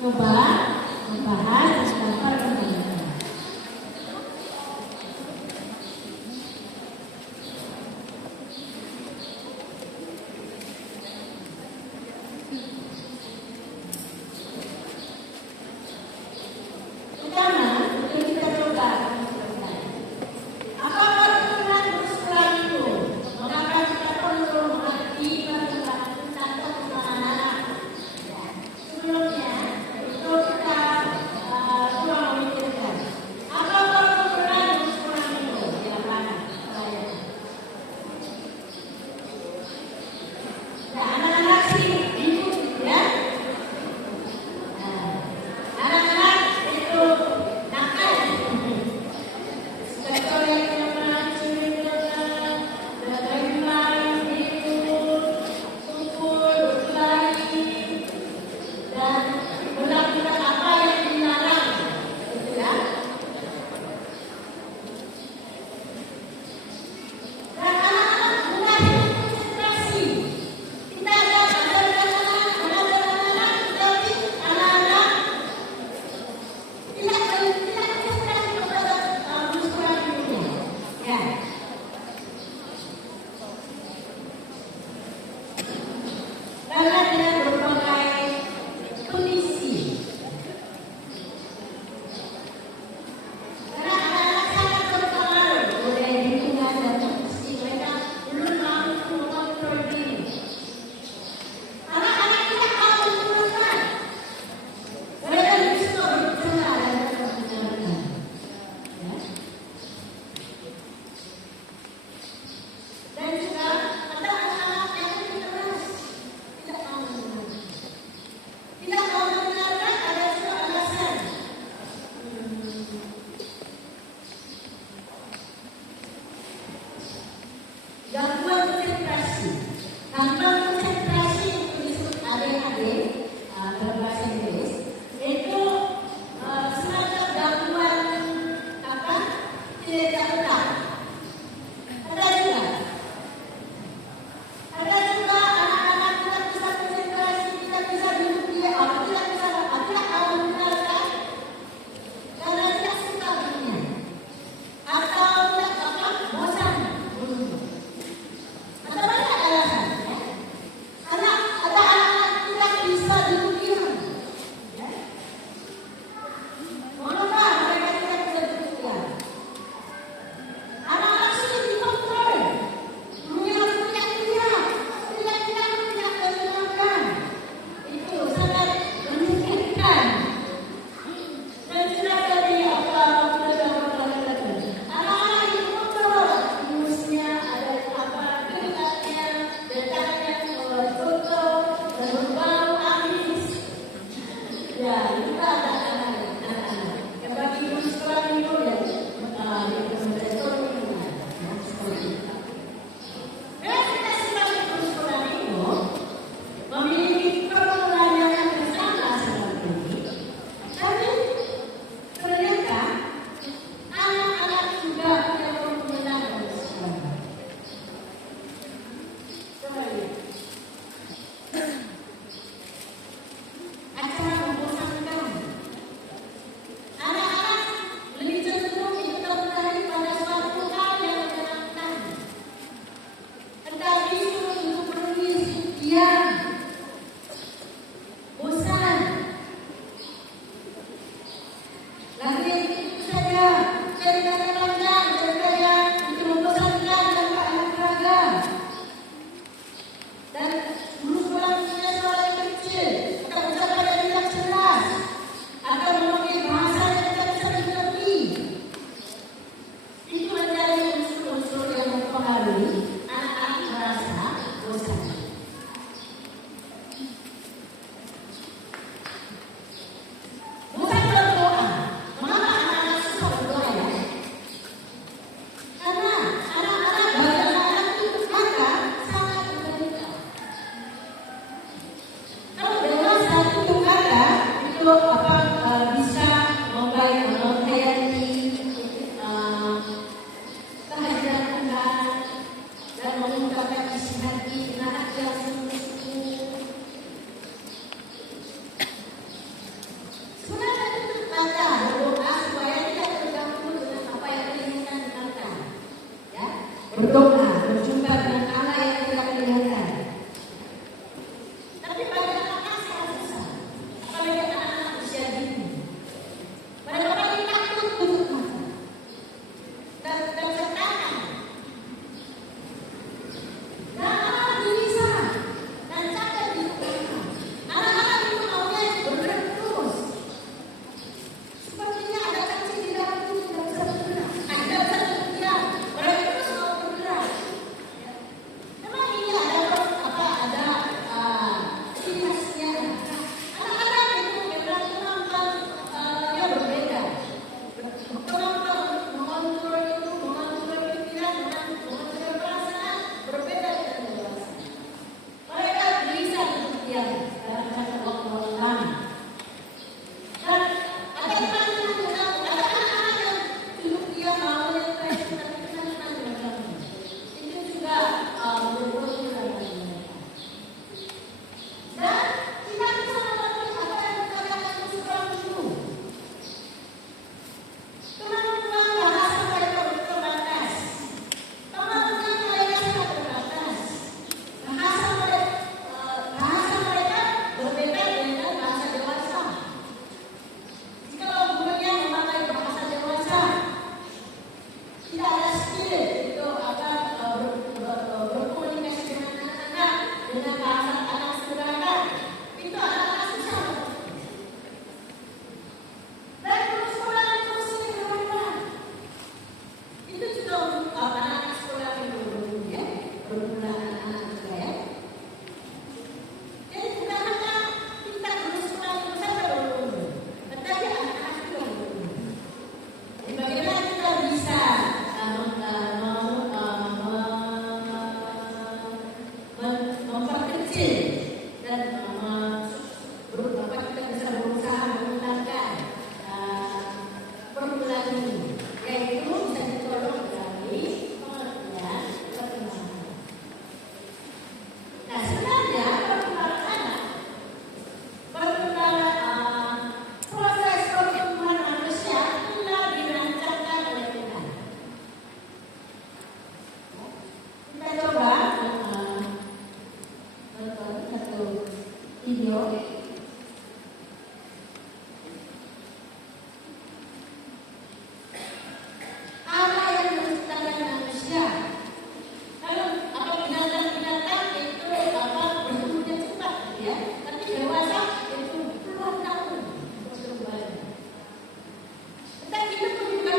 membahas tentang perkembangan. berdoa, berjumpa dengan Allah yang tidak kelihatan. Tapi pada anak sangat besar, apalagi anak-anak usia dini, mereka paling takut tutup mata dan sekarang anak-anak bisa dan capek di rumah. Anak-anak itu maunya bergerak terus. Sepertinya ada kaki di dalam itu tidak bisa bergerak. Tidak bisa berdiam. Mereka terus mau bergerak. Memang ini ada aktivitasnya. Anak-anak itu memang kemampuannya berbeda. Kemampuan mengontrol itu, mengontrol pikiran, mengontrol perasaan berbeda dengan dewasa. Mereka bisa berdiam dalam jangka waktu lama. Dan ada anak-anak yang dulu dia mau yang baik tapi senang dengan itu juga berbuat dalam mereka. Dan kita bisa melakukan apa yang dikatakan Islam dulu. Kemampuan bahasa mereka terbatas. Kemampuan mereka sangat terbatas. Bahasa mereka berbeda dengan bahasa dewasa. Jika gurunya memakai bahasa dewasa, tidak ada skill itu akan berkomunikasi dengan anak-anak dengan bahasa anak sederhana. Itu anak-anak susah. Dan terus sekolah terus sering berubah. Itu juga untuk anak-anak sekolah yang berumur berumur anak-anak juga ya. Jadi bukan hanya kita guru sekolah yang saja berumur, tetapi anak-anak juga berumur. Jadi bagaimana kita bisa memperkecil dan kita bisa berusaha menggunakan permulaan ini, yaitu bisa ditolong dari pengertian perkembangan. Nah, sebenarnya proses pertumbuhan manusia telah dirancangkan oleh Tuhan. Kita coba nonton satu video. Allah yang menciptakan manusia. Kalau binatang-binatang itu bertumbuhnya cepat, ya. Tapi dewasa itu puluhan tahun pertumbuhannya. Kita hidup juga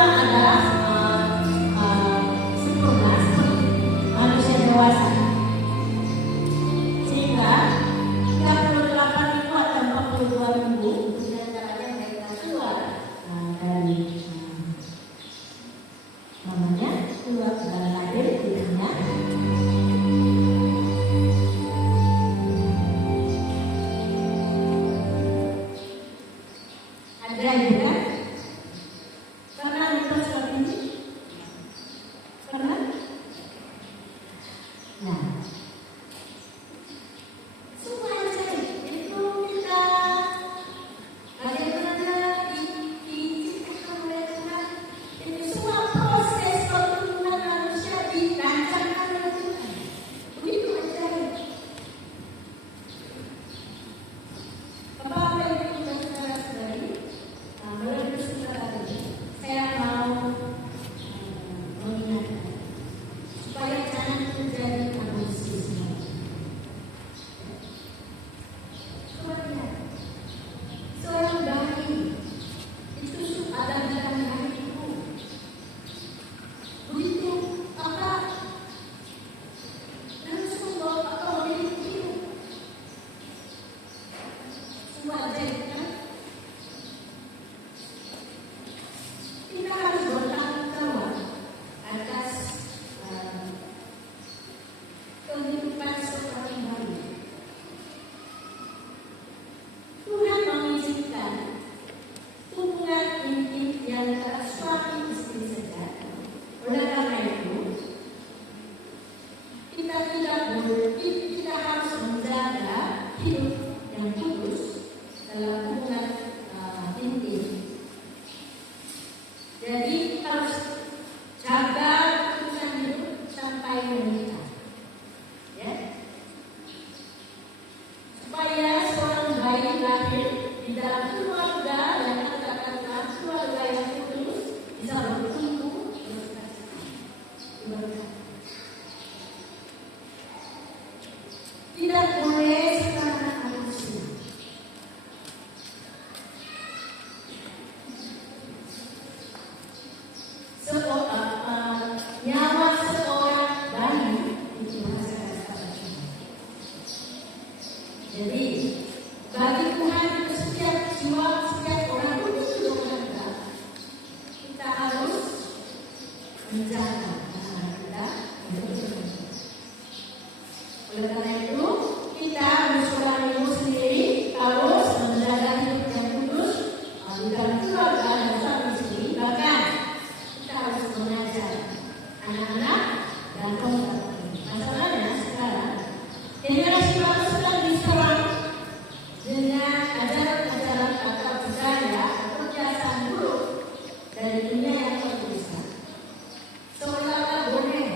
semua adalah sempurna seperti manusia dewasa. Sehingga 38 minggu atau 42 minggu kemudian caranya mereka keluar dari namanya keluar dari lahir dirinya. Ada juga pernah nonton seperti ini? Pernah? Nah, semuanya saya itu kita bagaimana diciptakan oleh Tuhan. Ini semua proses pertumbuhan manusia dirancangkan oleh Tuhan. Begitu ajaib. Bapak Ibu dan saudara-saudari, melalui kesempatan ini saya mau mengingatkan supaya jangan terjadi anarkisme. Coba lihat, seorang bayi itu ada di dalam hari ibu. Begitu apa langsung bawa atau memiliki ibu. Semua ajaib kan? Kita harus bertanggung jawab atas kehidupan seorang bayi. Tuhan mengizinkan hubungan intim di antara suami istri saja. Oleh karena itu, kita tidak harus menjaga hidup yang kudus dalam hubungan intim. Jadi harus jaga keputusan hidup sampai menikah, ya. Supaya seorang bayi lahir di dalam keluarga yang katakanlah keluarga yang kudus bisa bertumbuh berkah. Tidak boleh sekarang manusia. Nyawa seorang bayi itu hasil Tuhan. Jadi bagi Tuhan itu setiap jiwa, setiap orang itu berharga. Kita harus menjaga anak kita. Oleh karena itu kita seorang ibu sendiri harus menjaga hidup yang kudus di dalam keluarga dan suami istri. Bahkan kita harus mengajar anak-anak dan kaum. Masalahnya sekarang generasi baru sedang diserang dengan ajaran-ajaran atau budaya atau kebiasaan buruk dari dunia yang terpisah. Seolah-olah boleh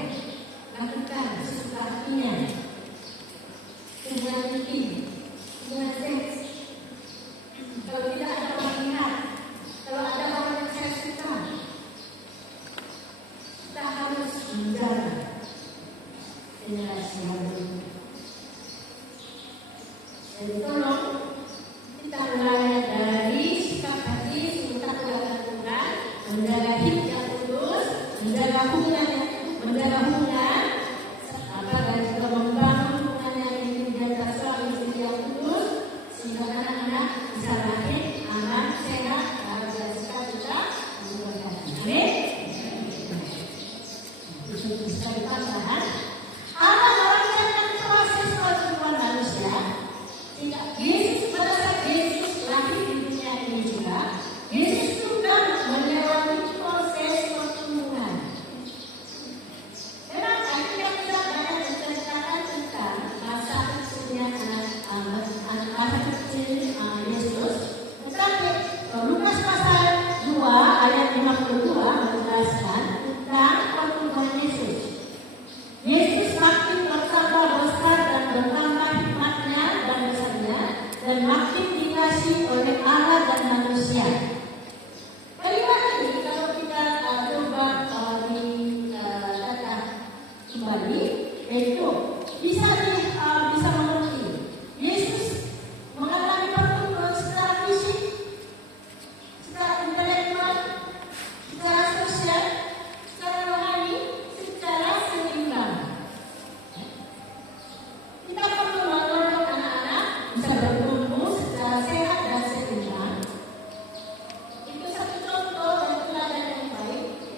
lakukan sesuka hatinya, hubungan intim, hubungan seks. Kalau tidak ada orang lihat, kalau ada orang yang saya suka, kita harus menjaga generasi baru. Jadi tolong kita mulai dari sikap hati, sikap keluarga Tuhan, menjaga hidup yang kudus, menjaga hubungan dan juga membangun hubungan yang intim di antara suami istri yang kudus, sehingga anak-anak bisa lahir aman, sehat, bahagia, sukacita, diberkati. Amin. Itu bisa dipasang. Allah merencanakan proses pertumbuhan manusia. Tidak Yesus pada saat Yesus lahir di dunia ini juga, Yesus juga melewati proses pertumbuhan. Memang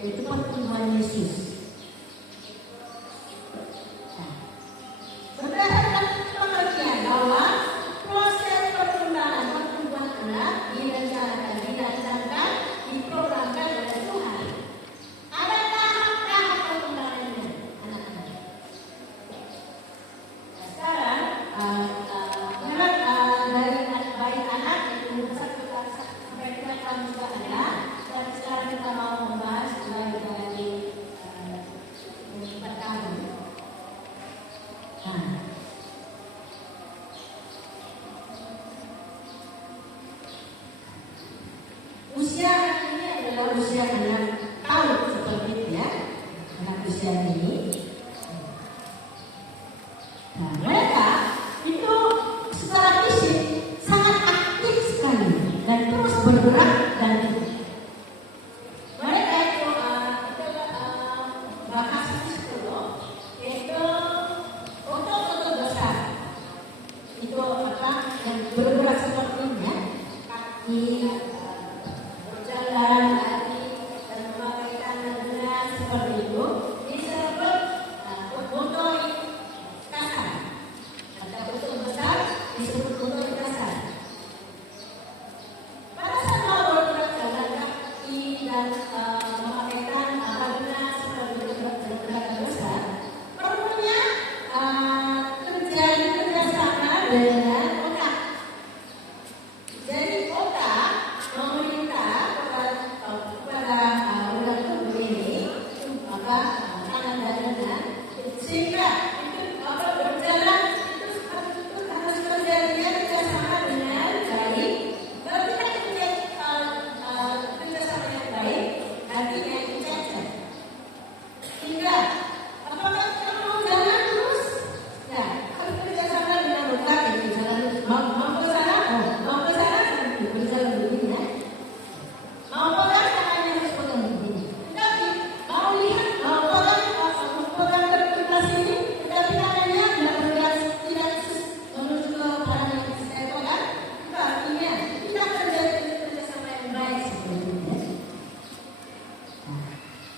yaitu pertumbuhan Yesus. Nah, berdasarkan pengertian bahwa proses pertumbuhan anak dirancangkan, diprogramkan oleh Tuhan. Ada tahap-tahap perkembangannya anak-anak. Nah, sekarang dari bayi anak itu 1 sampai 2 tahun juga ada. Dan sekarang kita mau membahas mulai dari 4 tahun. Nah, usia anak ini adalah usia anak tahun seperti itu ya, anak usia ini. Nah, mereka itu secara fisik sangat aktif sekali dan terus bergerak dan mereka itu bahas psikolog yaitu otot-otot besar itu yang bergerak sepertinya kaki berjalan lari dan memakai tangan dengan seperti itu disebut motorik kasar. Ada otot besar disebut motorik kasar. Pada saat mau bergerak jalan kaki dan memakai tangan seperti gerakan besar, perlunya terjadi kerjasama dengan otak. Jadi otak memerintah kepada organ tubuh ini, maka tangan dan tangan, sehingga itu berjalan itu harus terjadinya kerjasama dengan baik. Kalau tidak terjadi kerjasama yang baik, nantinya itu cacat. Sehingga apakah kita mau jalan terus? Ya, harus kerjasama dengan otak itu jalan terus. Mau ke sana, mau ke sana, berjalan begini ya. Mau pegang tangannya harus pegang begini. Tetapi mau lihat, mau pegang kertas ini, tetapi tangannya tidak bergerak, tidak menuju ke barang yang saya pegang. Itu artinya tidak terjadi kerjasama yang baik seperti itu ya.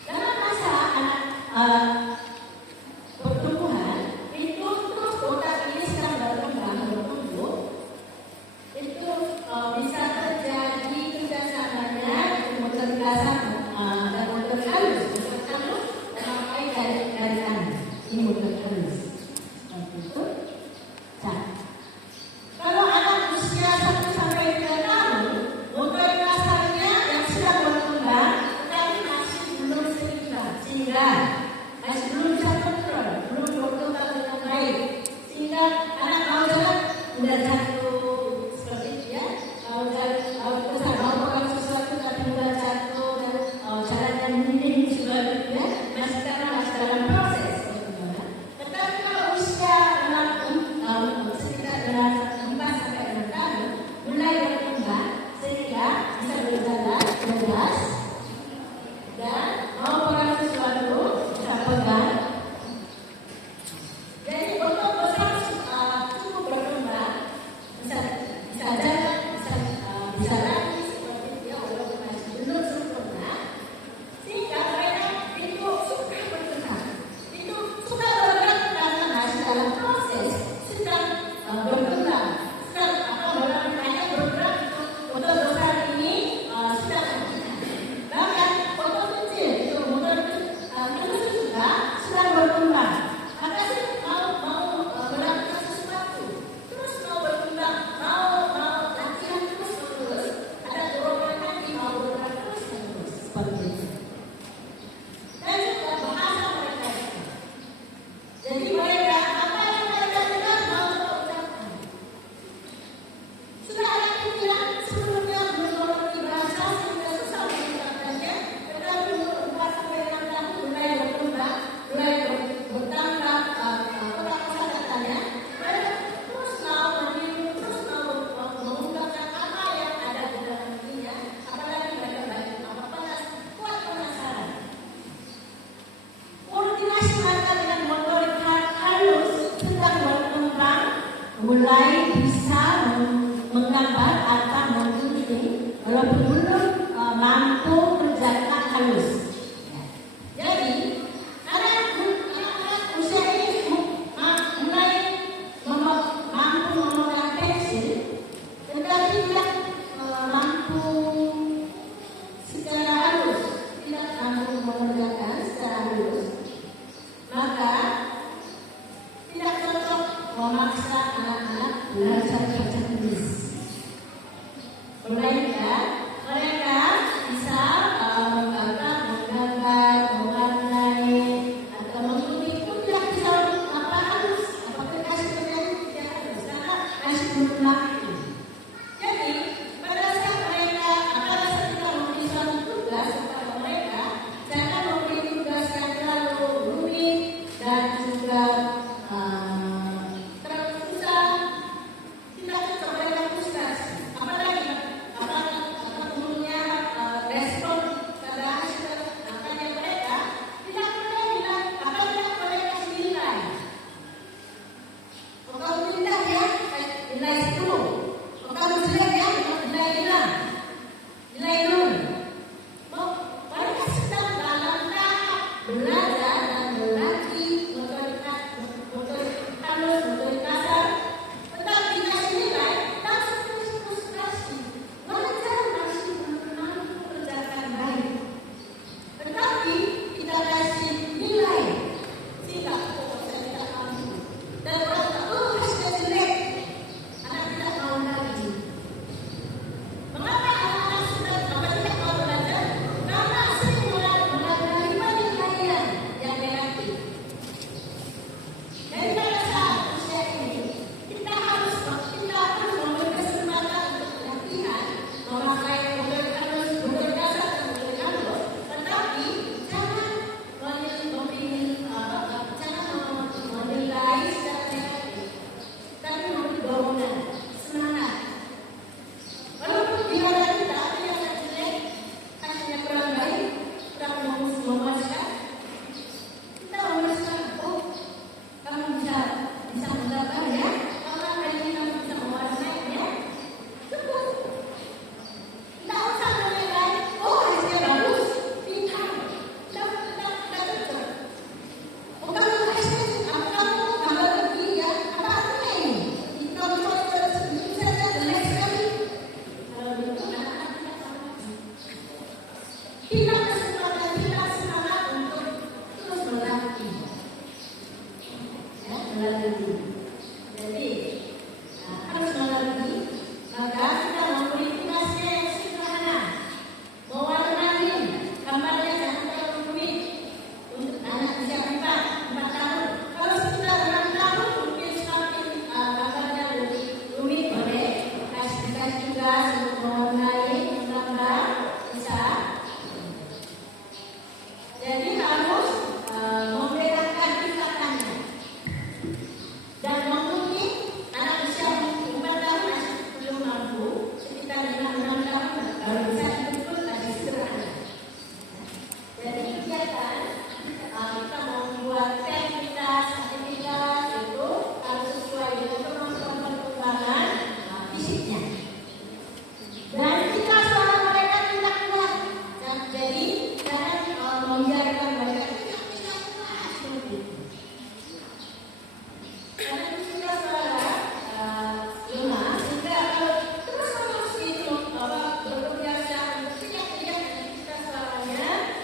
Dalam masa anak pertumbuhan itu terus otak ini sedang bertumbuh, itu bisa terjadi kerjasamanya motor kasar dan motor halus. Motor halus memakai garis-garisan. Ini motor halus. Seperti itu. Nah, kalau anak usia 1 sampai 3 tahun, motor kasarnya yang sudah berkembang, tetapi masih belum seimbang, sehingga masih belum bisa kontrol, belum berkembang dengan baik, sehingga anak mau jalan udah jatuh seperti itu ya. Mau pegang sesuatu tapi mudah jatuh dan jalannya minim seperti itu ya. Masih dalam proses. Tetapi kalau usia 6 tahun, sekitar 4 sampai 6 tahun, mulai berkembang sehingga bisa berjalan bebas dan mau pegang sesuatu bisa pegang. Jadi otot besar cukup berkembang, bisa jalan, bisa lari seperti itu ya, walaupun masih belum sempurna, sehingga mereka itu suka bergerak, itu suka bergerak karena masih dalam proses sedang berkembang, dalam banyak bergerak itu otot besar ini sedang bergerak. Bahkan otot kecil itu motor halus juga sedang berkembang. Maka mau melakukan sesuatu, terus mau berkembang, mau latihan terus, ada dorongan hati mau bergerak terus seperti itu. Dan juga bahasa mereka. Jadi mereka apa yang mereka dengar mau mengucapkan. Sudah ada pikiran sebelumnya belum mengerti bahasa sehingga susah mengucapkannya, tetapi 4 sampai 6 tahun mulai berkembang, mulai bertambah kata katanya, mereka terus mau meniru, terus mau mengungkapkan apa yang ada di dalam dirinya, apalagi mereka kuat penasaran. Koordinasi mata dengan motorik halus sedang berkembang, mulai bisa menggambar atau menggunting walaupun belum mampu kerjakan halus. Ya.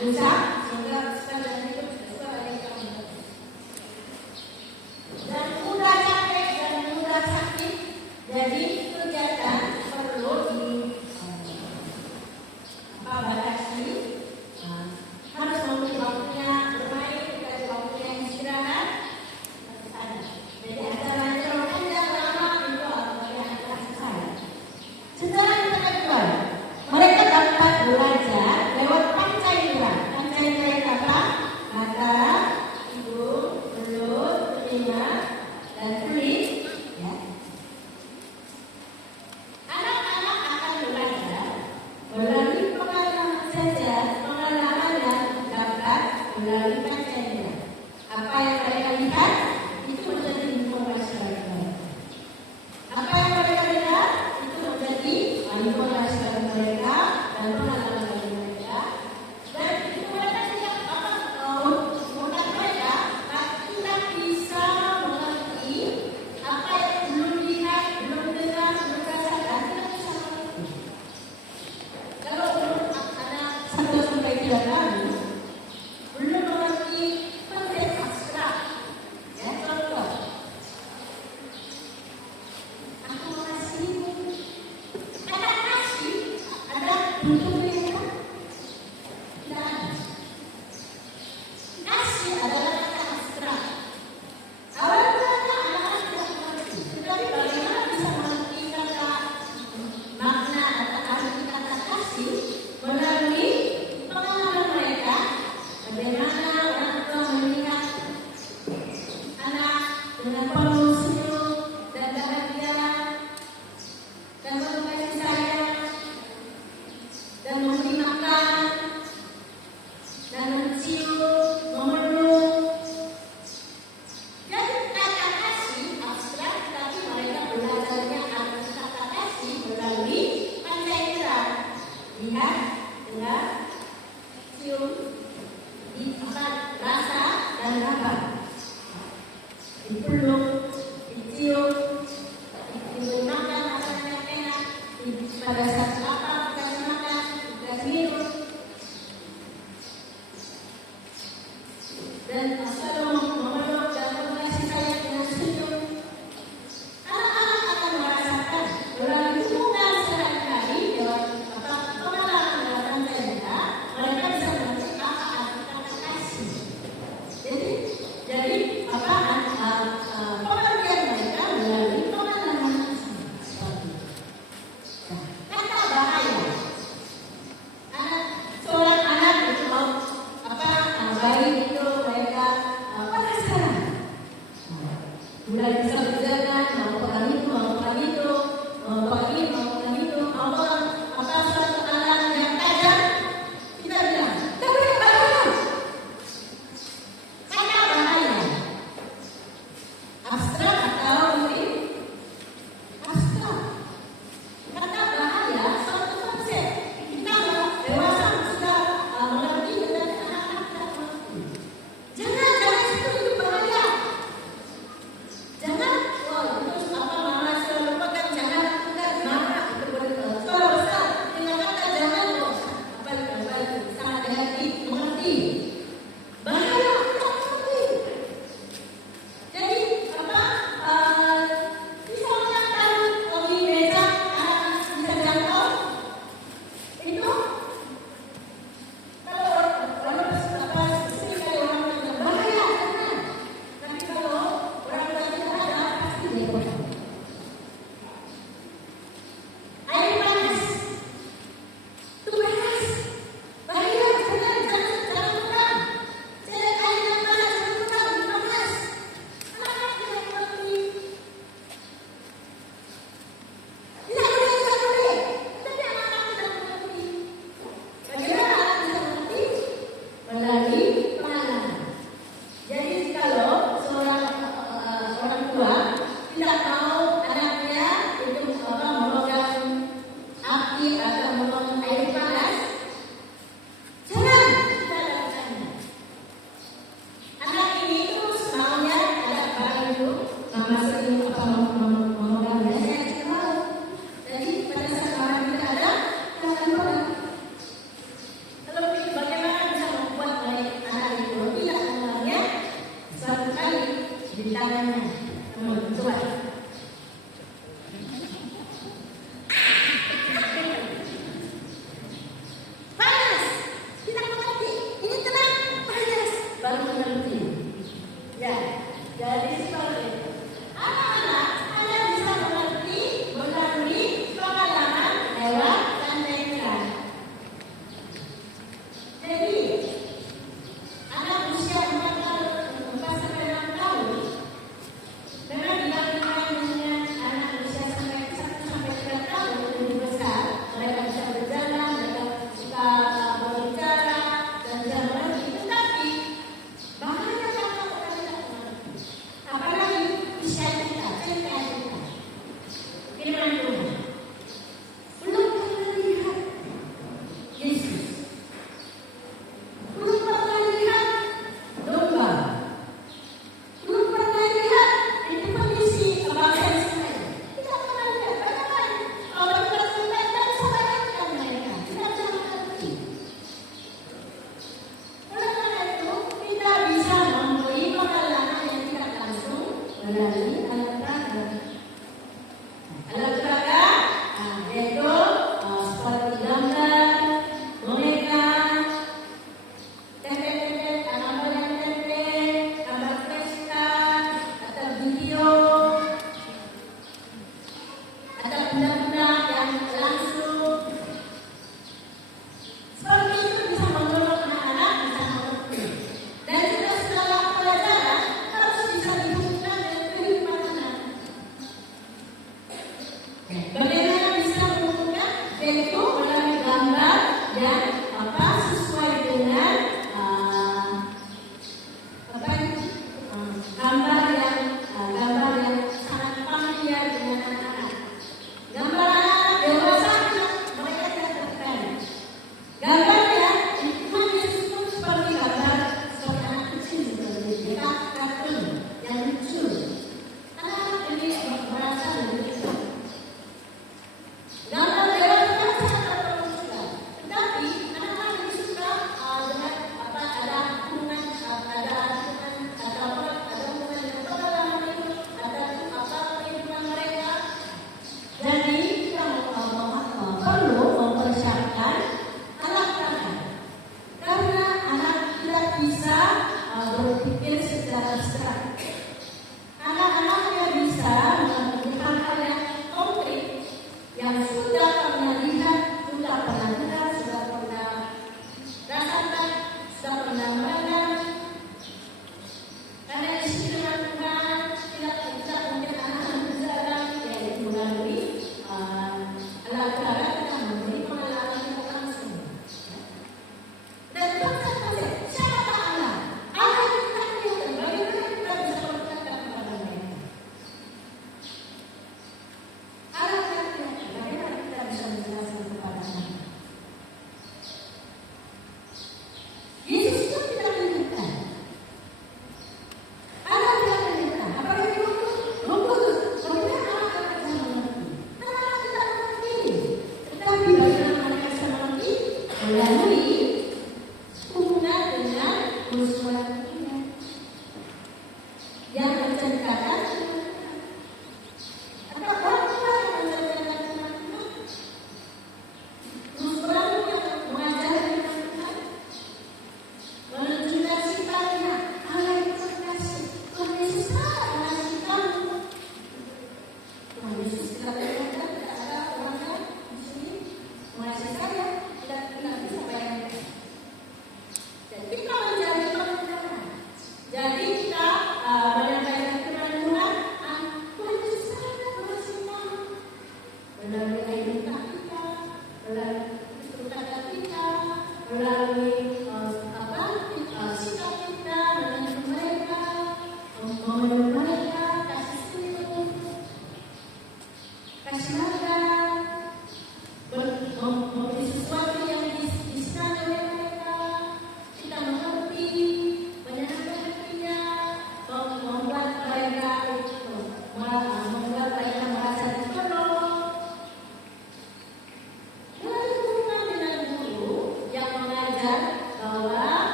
rusak sehingga standar hidup sesuai dengan kamu. Dan mudah capek dan mudah sakit, jadi kegiatan perlu batasi. Harus memberi waktunya bermain, dikasih waktunya istirahat. Jadi antara yang panjang lama itu yang saya. Secara intelektual, mereka dapat belajar lewat panca indera. Panca indera itu apa? Mata, hidung, mulut, telinga, dan kulit. Ya. Anak-anak akan belajar melalui pengalaman saja, pengalaman yang dapat melalui panca indera. Apa yang mereka lihat itu menjadi informasi bagi mereka. Apa yang mereka lihat itu menjadi informasi bagi mereka dan pengalaman bagi mereka. Dan itu mereka tidak bukan mereka, tapi kita bisa mengerti apa yang belum lihat, belum dengar, belum rasakan, kita bisa mengerti. Kalau belum ada 1-3 kali belum mengerti konsep abstrak, ya contoh. Aku kasih, kata kasih ada bentuknya kan? Tidak ada. Kasih adalah kata abstrak. Awalnya anak-anak tidak mengerti, tetapi bagaimana bisa mengerti kata makna atau arti kata kasih melalui pengalaman mereka, bagaimana orang tua melihat anak dengan penuh senyum dan bahagia dan penuh kasih sayang dan memberi makan dan mencium, memeluk. Jadi kata kasih abstrak, tapi mereka belajarnya arti kata kasih melalui panca indera. Lihat, dengar, cium, rasa dan raba. Dipeluk, dicium, diberi makan rasanya enak, pada saat lapar dikasih makan, dikasih minum. Dan selalu memeluk dan mengasih sayang dengan senyum. Anak-anak akan merasakan melalui hubungan sehari-hari lewat pengalaman lewat panca indera, mereka bisa mengerti apa arti kata kasih. Jadi pengertian mereka melalui pengalaman seperti itu. Kata bahaya. Seorang anak itu bayi itu mereka di tangannya. Coba. Panas, tidak mengerti. Ini tenang, panas. Baru mengerti. Ya, jadi seperti itu. Anak-anak, Anda bisa mengerti melalui pengalaman lewat tantangan. Jadi, anak usia 4 sampai 6 tahun dengan dibandingkan dengan anak usia sampai 1 sampai 3 tahun lebih besar, mereka bisa berjalan, mereka suka berbicara dan bisa mengerti. Tetapi bahaya kalau kita tidak mengerti. Apalagi usia kita, cerita kita. Firman Tuhan. Belum pernah lihat Yesus. Belum pernah lihat domba. Belum pernah lihat itu kondisi bangsa Israel. Tidak pernah lihat. Bagaimana? Kalau kita sampaikan, bisa bayangkan mereka. Tidak bisa mengerti. Oleh karena itu, kita bisa memberi pengalaman yang tidak langsung melalui alat peraga. Alat peraga, yaitu seperti gambar, boneka, tempe-tempe, gambar yang tempe, gambar flashcard, atau video, atau benda-benda yang langsung. Seperti itu bisa mendorong anak-anak bisa mengerti. Dan juga setelah pelajaran harus bisa dihubungkan dengan kehidupan anak. Bagaimana bisa menghubungkan? Yaitu melalui gambar yang sesuai dengan gambar yang sangat familiar dengan anak-anak. Gambar anak dewasa mereka tidak tertarik. Gambarnya Tuhan Yesus pun seperti gambar seperti anak kecil seperti kartun yang lucu. Anak-anak ini merasa lebih dekat. Gambar dewasa kan sangat terlalu suka. Tetapi anak-anak lebih suka dengan ada hubungan ada hubungan dengan pengalaman itu, ada kehidupan mereka. Jadi kita perlu mempersiapkan anak anak karena anak tidak bisa berpikir secara abstrak. Anak-anak yang bisa mengerti hal-hal yang konkret yang sudah pernah lihat, sudah pernah dengar, sudah pernah rasakan, sudah pernah mengalami. Karena di sini dengan Tuhan tidak mungkin anak-anak berjalan, yaitu melalui alat cara kita memberi pengalaman yang langsung. Dan konsep siapa Allah? Allah itu tak kelihatan. Bagaimana kita bisa berkata kepada mereka? Allah tak kelihatan. Bagaimana kita bisa menjelaskan kepada anak?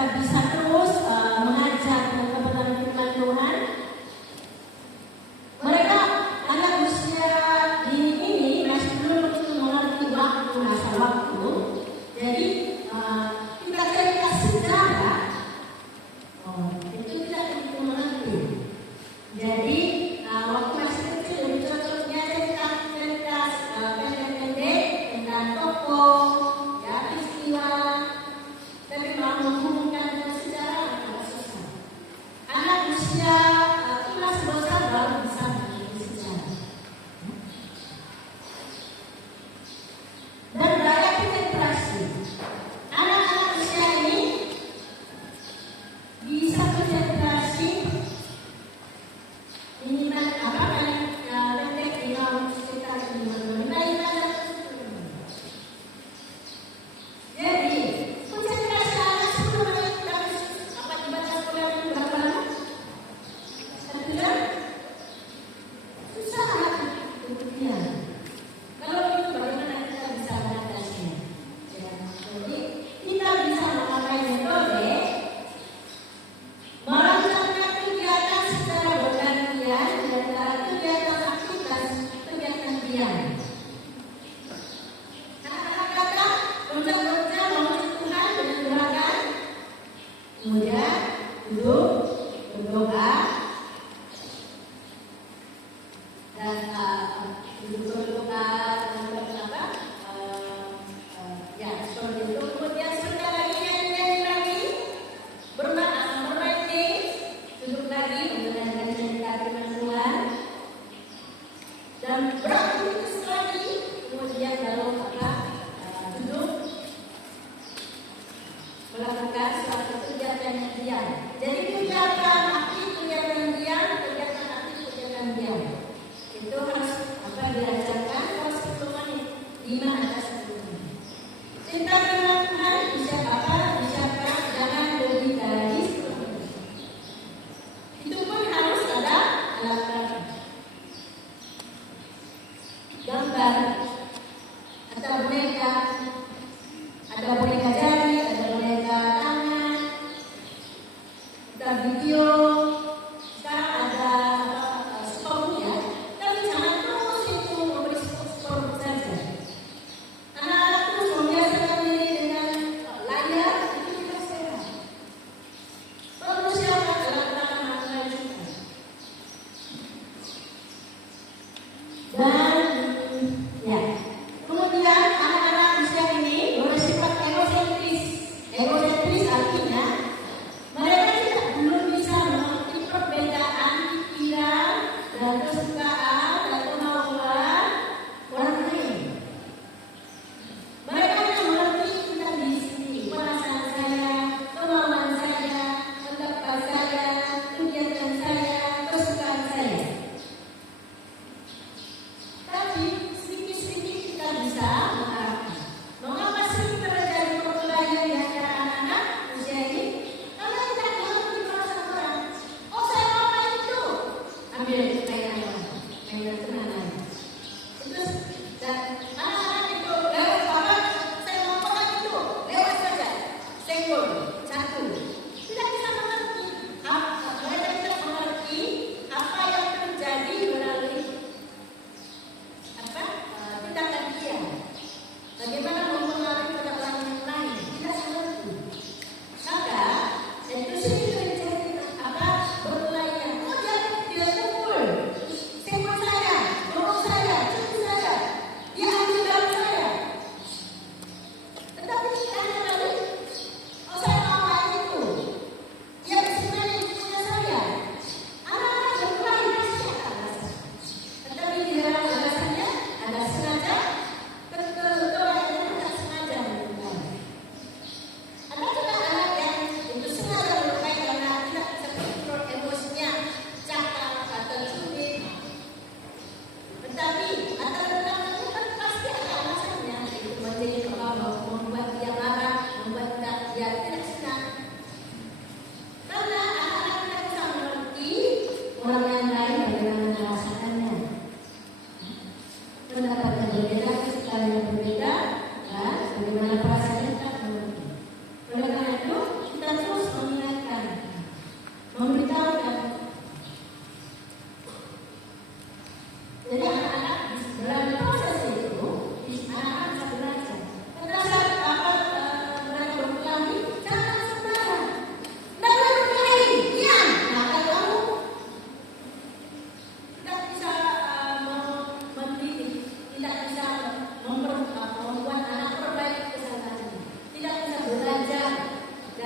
kita bisa terus mengajar kebenaran firman Tuhan. Mereka anak usia dini ini masih belum begitu mengerti waktu, masa waktu. Jadi kita cerita sejarah, itu tidak begitu mengerti. Jadi waktu masih kecil lebih cocoknya cerita pendek-pendek tentang tokoh, ya peristiwa. Tapi kalau menghubungkan dengan sejarah agak susah. Anak usia itu masih besar baru bisa mengerti sejarah. Dan daya konsentrasi. Anak-anak usia ini bisa konsentrasi. Ini apa kan pendek dalam sekitar 5 menit. Jadi konsentrasi anak 10 menit apa dibaca Quran berapa lama? 1 jam? Susah kemudian. Kalau itu bagaimana kita bisa mengatasinya? Ya, jadi kita bisa memakai metode merancangkan kegiatan secara bergantian di antara kegiatan aktivitas kegiatan diam. Anak-anak kata bekerja memuji Tuhan dengan gerakan, kemudian duduk berdoa dan duduk berdoa ya seperti itu. Kemudian sebentar lagi nyanyi lagi, bermain games, duduk lagi mendengarkan cerita firman Tuhan dan beraktivitas lagi. Kemudian baru duduk melakukan suatu kegiatan yang diam. Jadi kegiatan aktif, kegiatan diam, kegiatan aktif, kegiatan diam. Itu harus diajarkan kalau 10 menit, 5 atau 10 menit. Cerita firman Tuhan disiapkan jangan lebih dari 10 menit. Itu pun harus ada alat-alat. Gambar atau boneka, ada boneka jari, ada boneka tangan, ada video.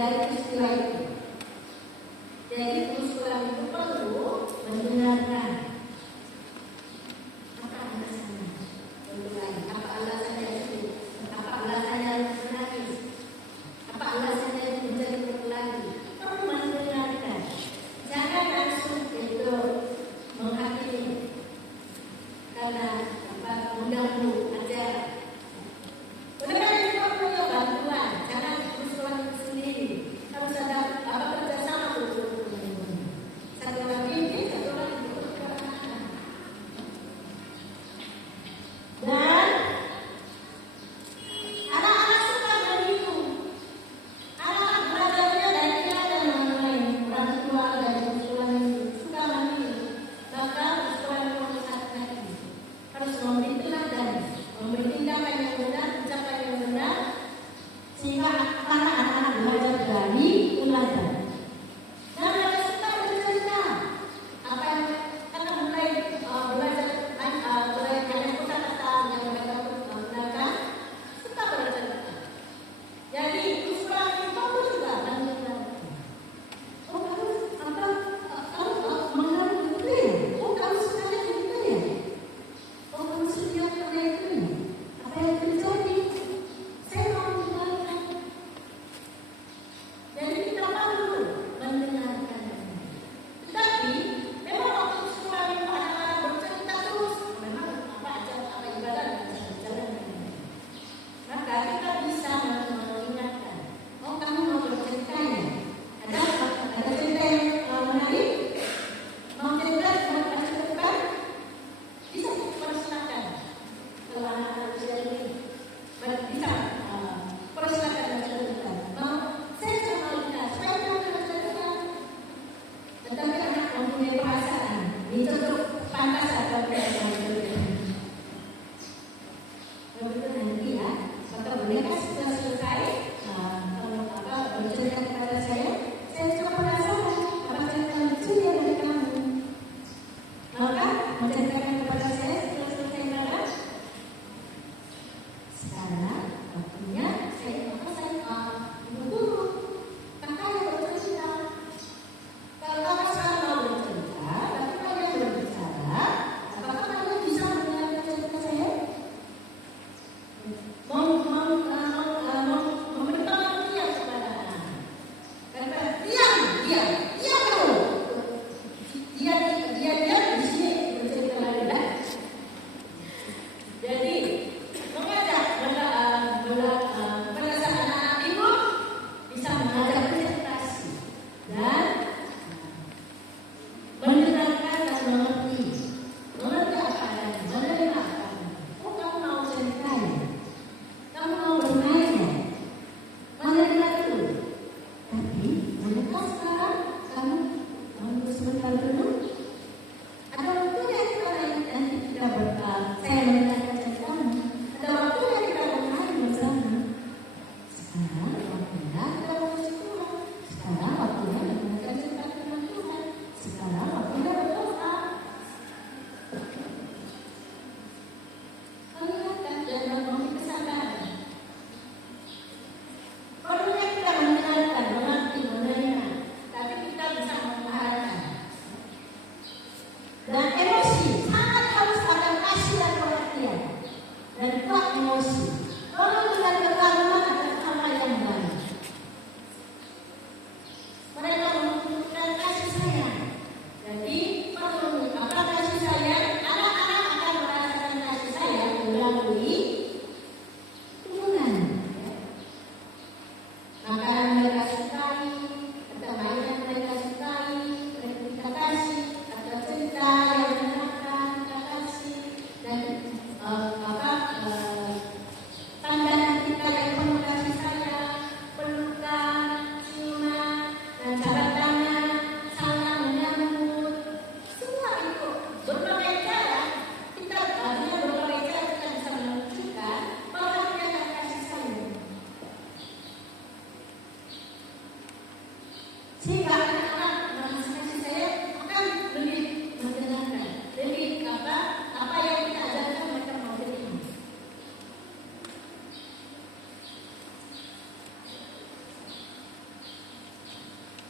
dari peristiwa itu. Jadi guru sekolah itu perlu mendengarkan apa alasannya, apa alasannya itu, apa alasannya menangis, apa alasannya itu menjadi berkelahi. Perlu mendengarkan, jangan langsung itu menghakimi karena mengganggu ajaran. Oleh karena itu perlu bantuan, jangan guru sekolah itu sendiri. Harus ada kerjasama untuk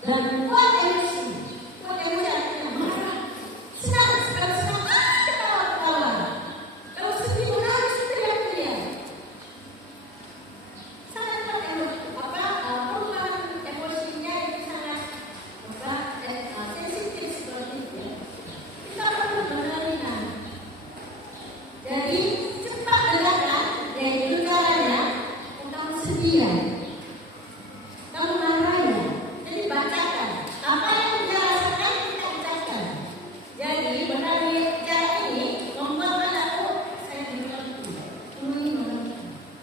dan kuat emosi. Kuat emosi artinya marah, senang, sekali senang, ketawa-ketawa. Kalau sedih menangis teriak-teriak. Sangat kuat emosi. Perubahan emosinya itu sangat sensitif seperti itu. Kita perlu mengenalinya. Jadi cepat bedakan yaitu caranya kamu sedih. Kamu marah. Jadi bacakan apa yang dia rasakan, kita ucapkan. Jadi melalui cara ini membuat anakku saya mengerti. Ini mengerti.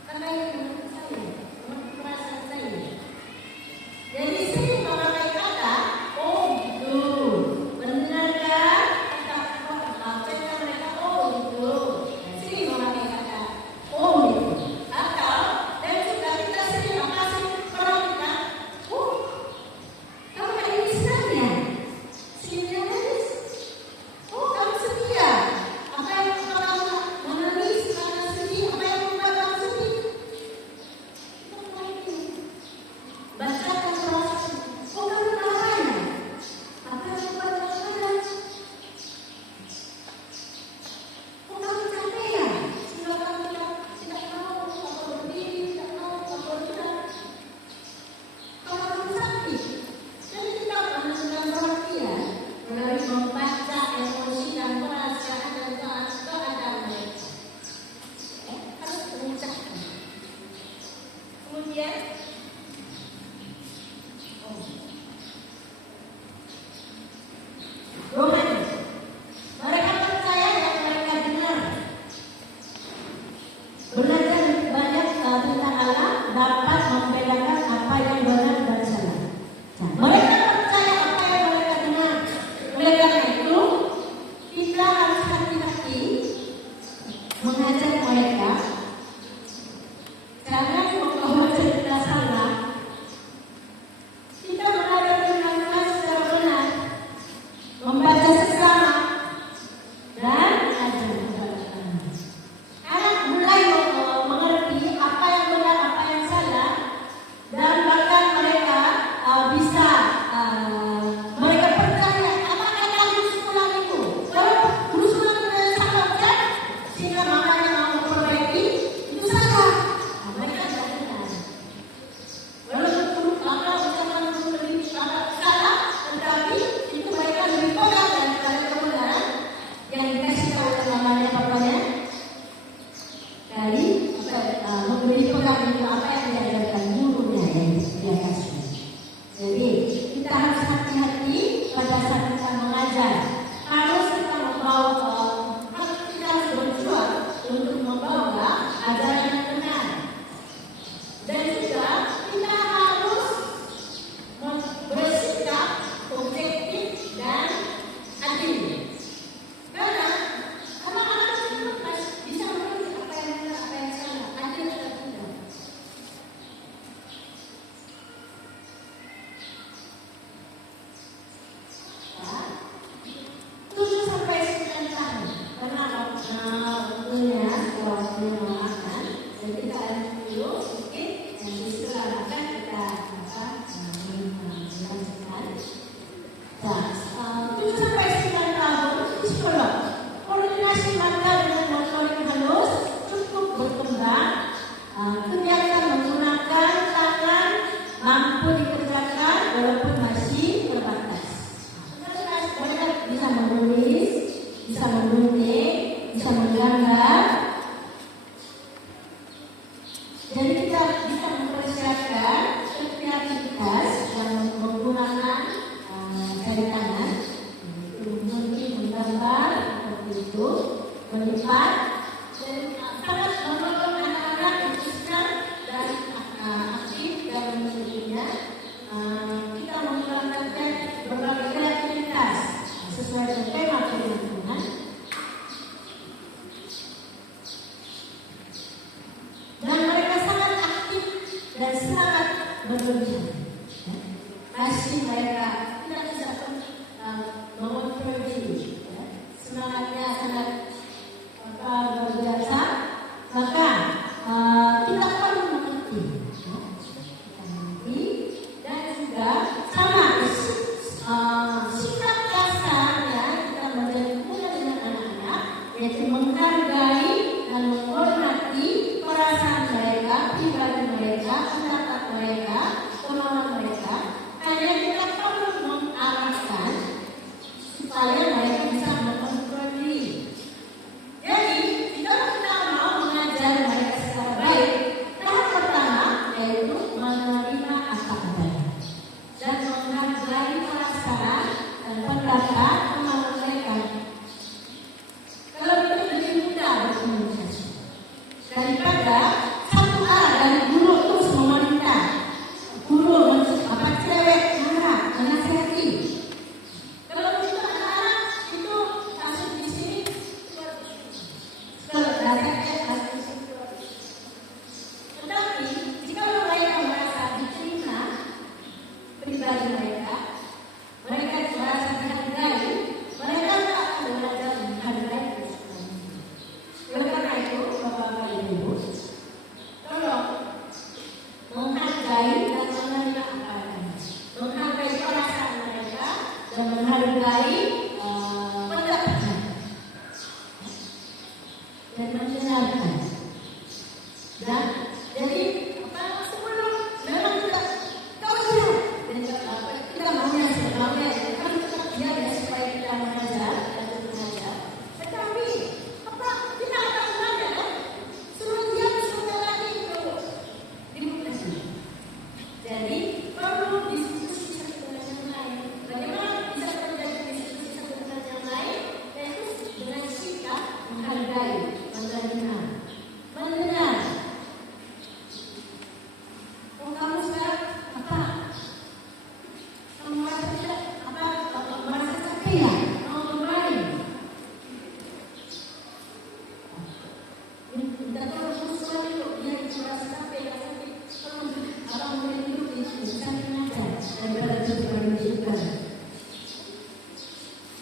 Karena ini menurut saya, menurut perasaan saya. Jadi sering memakai kata oh gitu, benar kan? Kata mereka oh gitu. Sering memakai kata oh gitu. Atau dan juga kita sering makasih orang kita. Kamu hari ini senang ya? Senyumnya manis. Kamu sedih ya? Apa yang kamu menangis karena sedih? Apa yang membuat kamu sedih? Bacakan perasaan. Kamu marah ya? Apa yang membuat kamu marah? Kamu capek ya? Sehingga kamu tidak mau berdiri, tidak mau bergerak. Kalau kamu sakit, jadi kita menentukan perhatian melalui membaca emosi dan perasaan dan keadaan mereka. Harus mengucapkan. Kemudian, rohani. Mereka percaya dan mereka dengar. Belajar banyak tentang Allah dapat membedakan apa yang benar dan salah. Mereka percaya apa yang mereka dengar. Oleh karena itu, kita harus hati-hati mengajak mereka. Jangan membawa cerita salah. Kita belajar dengan Tuhan secara benar, membaca sesama, dan ajar kepada anak. Anak mulai mengerti apa yang benar, apa yang salah, dan bahkan mereka bisa mereka percaya apa kata guru sekolah itu. Kalau guru sekolah itu salah kan, sehingga makanya mau memperbaiki itu salah. Mereka tidak benar. Walaupun guru ucapan guru lebih salah, tetapi itu mereka lebih pegang daripada kebenaran yang dikasih tahu oleh mamanya papanya. Dari memberi pegang itu apa yang diajarkan gurunya yang dia kasih. Jadi kita harus hati-hati pada saat kita mengajar. Harus kita kita harus berjuang untuk membawa ajaran yang benar. Dan juga kita harus bersikap objektif dan adil. Karena anak-anak itu bisa mengerti apa yang benar, apa yang salah, adil atau tidak. 7 sampai 9 tahun. Karena waktunya makan, jadi kita ada dulu sedikit, dan setelah makan kita melanjutkan. 7 sampai 9 tahun psikolog. Koordinasi mata dengan motorik halus cukup berkembang. Kegiatan menggunakan tangan mampu dikerjakan walaupun masih terbatas. Mereka bisa menulis, bisa menggunting, bisa menggambar. Jadi kita bisa mempersiapkan kreativitas yang menggunakan jari tangan, mungkin menggambar seperti itu, melipat, dan sangat mendorong anak-anak itu senang dan aktif dalam hidupnya. Kita menggunakan berbagai kreativitas sesuai dengan tema firman Tuhan. Dan mereka sangat aktif dan sangat berlebihan. Masih mereka tidak bisa mengontrol diri. Semangatnya sangat luar biasa. Maka kita perlu mengerti dan juga sama rasa dan pendapat kemauan mereka. Kalau itu lebih mudah berkomunikasi daripada satu arah dari guru terus memerintah. Guru apa cewek marah menasihati. Kalau itu anak-anak itu masuk di sini kalau tetapi jika mereka merasa diterima pribadi mereka merasa dihargai, mereka tak akan belajar menghargai persoalan. Oleh karena itu, Bapak-Bapak Ibu, tolong menghargai dan menerima apa adanya, menghargai perasaan mereka dan menghargai pendapatnya dan mendengarkan. Dan jadi sebelum memang kita tahu saja dan kita maunya sebelumnya kan kita biar supaya kita mengajar dan mengajar. Tetapi kita akan mengajar kan? Suruh dia sebentar lagi itu dimutasi. Jadi perlu diskusi satu dengan yang lain. Bagaimana bisa terjadi diskusi satu dengan yang lain? Yaitu dengan sikap menghargai, menerima, mendengar. Kamu sekarang kamu merasa sakit ya? Mau kembali? Tidak perlu sesuatu itu dia merasa capek, kalau mau hidup itu bisa mengajar daripada juga.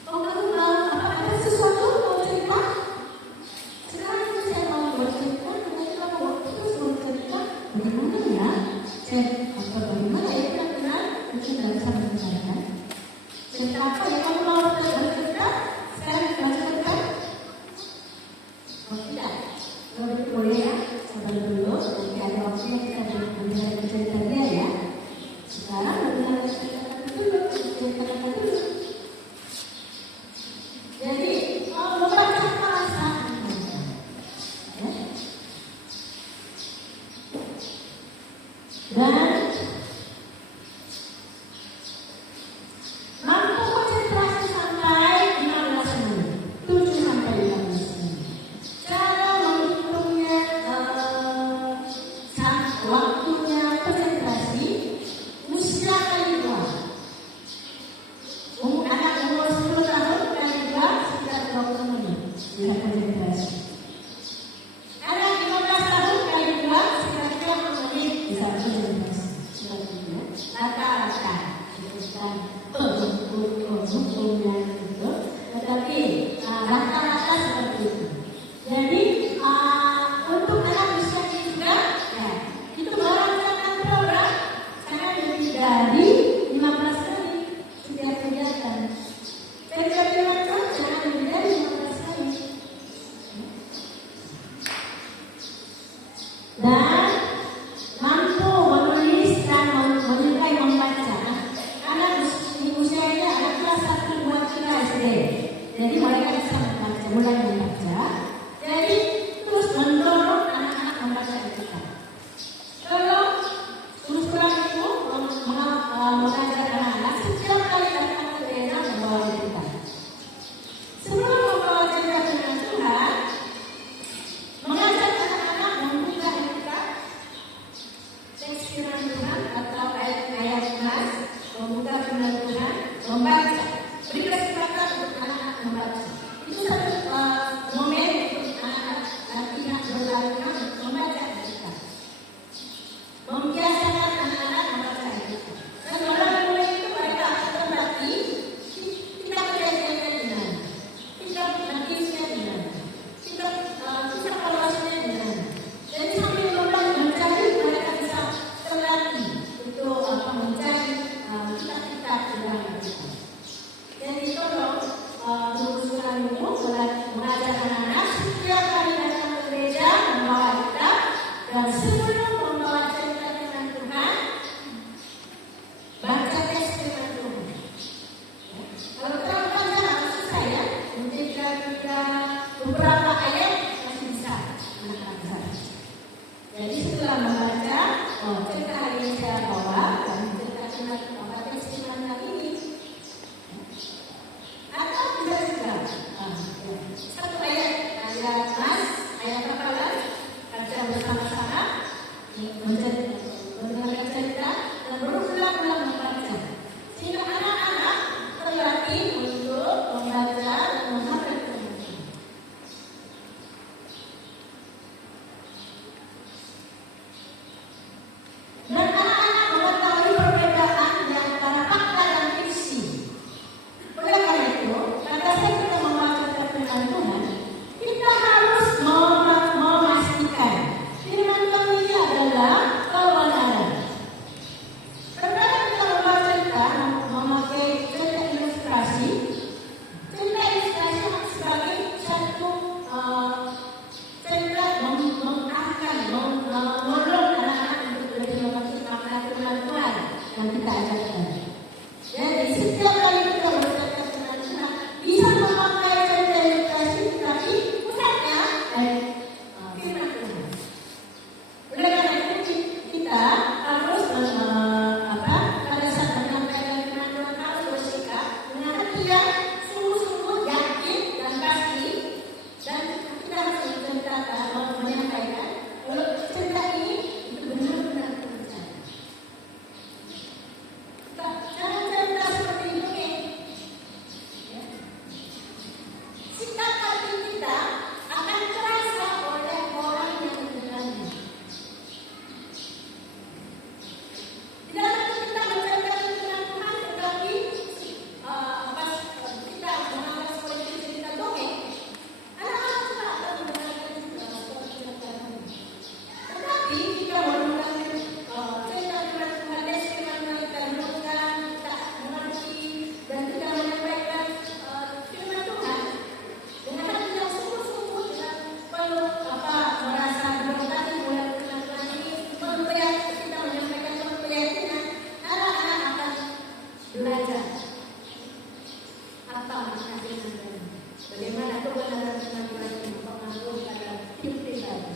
Kamu mau ada sesuatu mau cerita? Sekarang itu saya mau bercerita, kamu terus mau cerita, bagaimana ya? Bagaimana ya benar-benar mungkin tidak bisa mendengarkan. Cerita apa yang kamu mau bercerita? Sekarang berceritakan? Oh tidak, boleh ya. Sabar dulu, nanti ada waktunya kita mendengar cerita dia ya. Sekarang mendengar cerita dulu. Jadi membaca perasaan mereka. Dan mampu konsentrasi sampai 15 menit, 7 sampai 15 menit. Cara menghitungnya waktunya konsentrasi usia kali 2. Anak umur 10 tahun kali 2 sekitar 20 menit bisa konsentrasi. Anak 15 tahun kali 2 sekitar 30 menit bisa konsentrasi. Rata-rata bukan hukumnya itu, tetapi rata-rata seperti itu. Jadi untuk anak usia juga, ya, itu merancangkan program sangat lebih dari 15 menit setiap kegiatan. Setiap kegiatan jangan lebih dari 15 menit. Dan mampu menulis dan menyukai membaca. Anak usianya anak kelas 1, 2, 3 SD. Jadi mereka bisa membaca, mulai membaca. Jadi terus mendorong anak-anak membaca kita. Kalau usulan itu mengajar anak-anak setiap kali datang ke gereja membawa cerita. Sebelum membawa cerita dengan Tuhan, mengajar anak-anak membuka kita teks firman Tuhan atau ayat-ayat Tuhan, membuka firman Tuhan, membaca, beri kesempatan untuk anak-anak membaca. Itu satu momen untuk anak-anak latihan berlatih membaca kita, membiasakan anak-anak membaca kita. Dan mulai itu mereka akan terlatih kita belajarnya di mana, kita menulisnya di mana, kita evaluasinya di mana. Jadi sambil mencari mereka bisa terlatih untuk mencari kitab-kitab di dalam kita. Jadi tolong usulan itu mengajar anak-anak setiap kali datang ke gereja membawa kitab dan sebelum membawa cerita dengan Tuhan baca teks firman Tuhan. Kalau terlalu panjang susah ya, mungkin kita beberapa ayat masih bisa anak-anak. Jadi setelah membaca cerita hari ini saya bawa dan cerita teks firman hari ini belajar apa makna iman. Bagaimana kebenaran iman itu mempengaruhi pada hidup pribadi.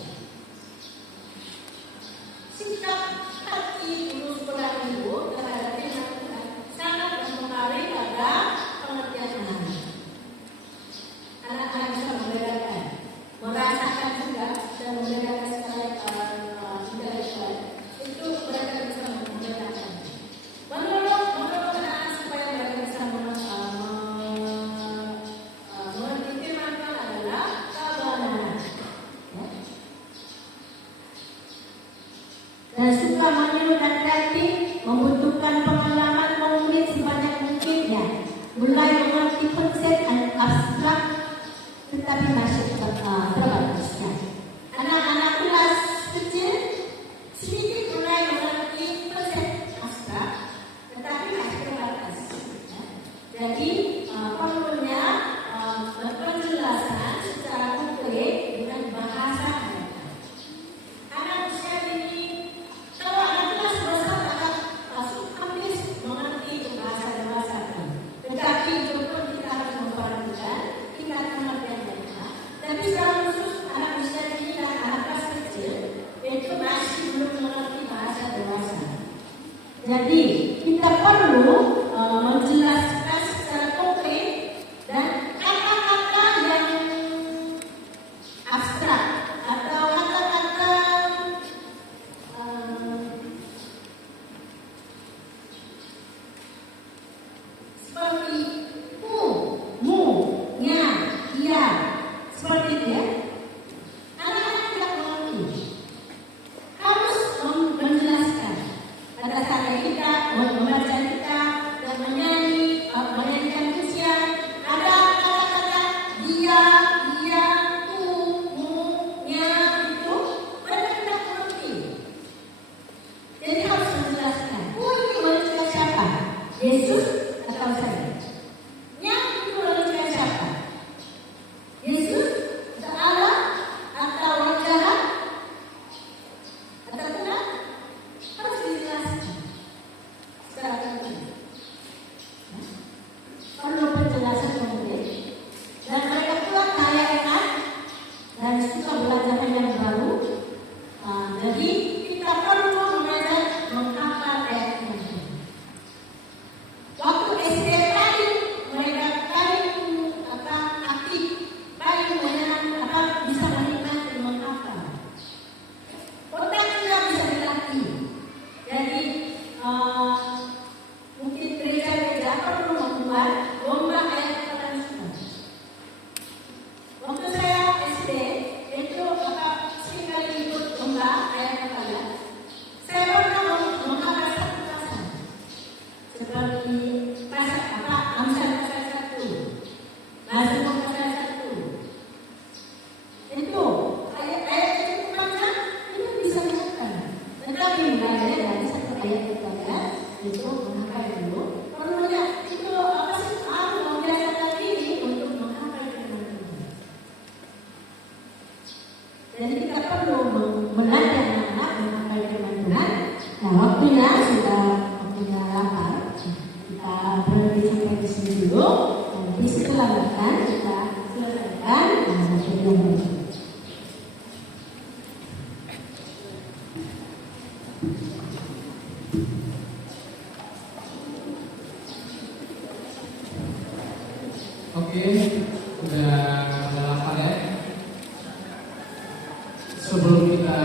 Sikap hati guru sekolah minggu terhadap iman Tuhan sangat mempengaruhi pada pengertian anak. Anak-anak bisa membedakan, merasakan juga dan membedakan secara intelektual. Itu mereka bisa membedakan. Menurut anak-anak supaya mereka bisa mengerti firman Tuhan adalah kebenaran. Dan suka meniru dan kreatif membutuhkan pengalaman konkret sebanyak mungkinnya. Mulai mengerti konsep abstrak tetapi masih terbatasnya. Anak-anak kelas kecil sedikit mulai mengerti konsep abstrak tetapi masih terbatas. Jadi perlunya penjelasan secara konkret dengan bahasa mereka. Anak usia dini, kalau anak kelas besar akan masuk hampir mengerti bahasa dewasa, tetapi itu pun kita harus memperhatikan tingkat pengertian mereka. Tapi secara khusus anak usia dini dan anak kelas kecil itu masih belum mengerti bahasa dewasa. Jadi kita perlu menjelaskan secara konkret dan kata-kata yang abstrak atau kata-kata seperti mu, nya, ya, seperti itu ya. Anak-anak tidak mengerti. Harus menjelaskan. Pada saat kita membaca kita dan menyanyikan pujian, ada kata-kata dia, ku, mu, nya itu mereka tidak mengerti. Jadi harus menjelaskan. Ini manusia siapa? Yesus atau saya? Nya itu manusia siapa? Yesus atau Allah atau orang jahat? Atau benar? Harus dijelaskan secara konkret. Perlu penjelasan konkret. Dan mereka pula kaya ingat dan suka belajar yang baru. Jadi kita perlu mengajar menghafal ayat-ayat. Waktu SD paling mereka aktif, paling bisa menikmati menghafal. Otak juga bisa dilatih. Jadi mungkin gereja-gereja perlu membuat lomba ayat Al-Quran. Waktu saya SD itu seringkali ikut lomba ayat Al-Quran. Saya pernah menghafal satu pasal seperti Amsal pasal 1, Mazmur pasal 1. Itu ayat-ayat itu panjang, itu bisa dihafal. Tetapi mulai dari satu ayat itu menghafal dulu. Perlunya itu membiasakan diri untuk menghafal firman Tuhan. Jadi kita perlu melatih anak-anak menghafal firman Tuhan. Nah, waktunya lapar. Kita berhenti sampai di sini dulu. Nanti setelah makan kita selesaikan sebelum itu. Oke, udah lapar ya. Sebelum kita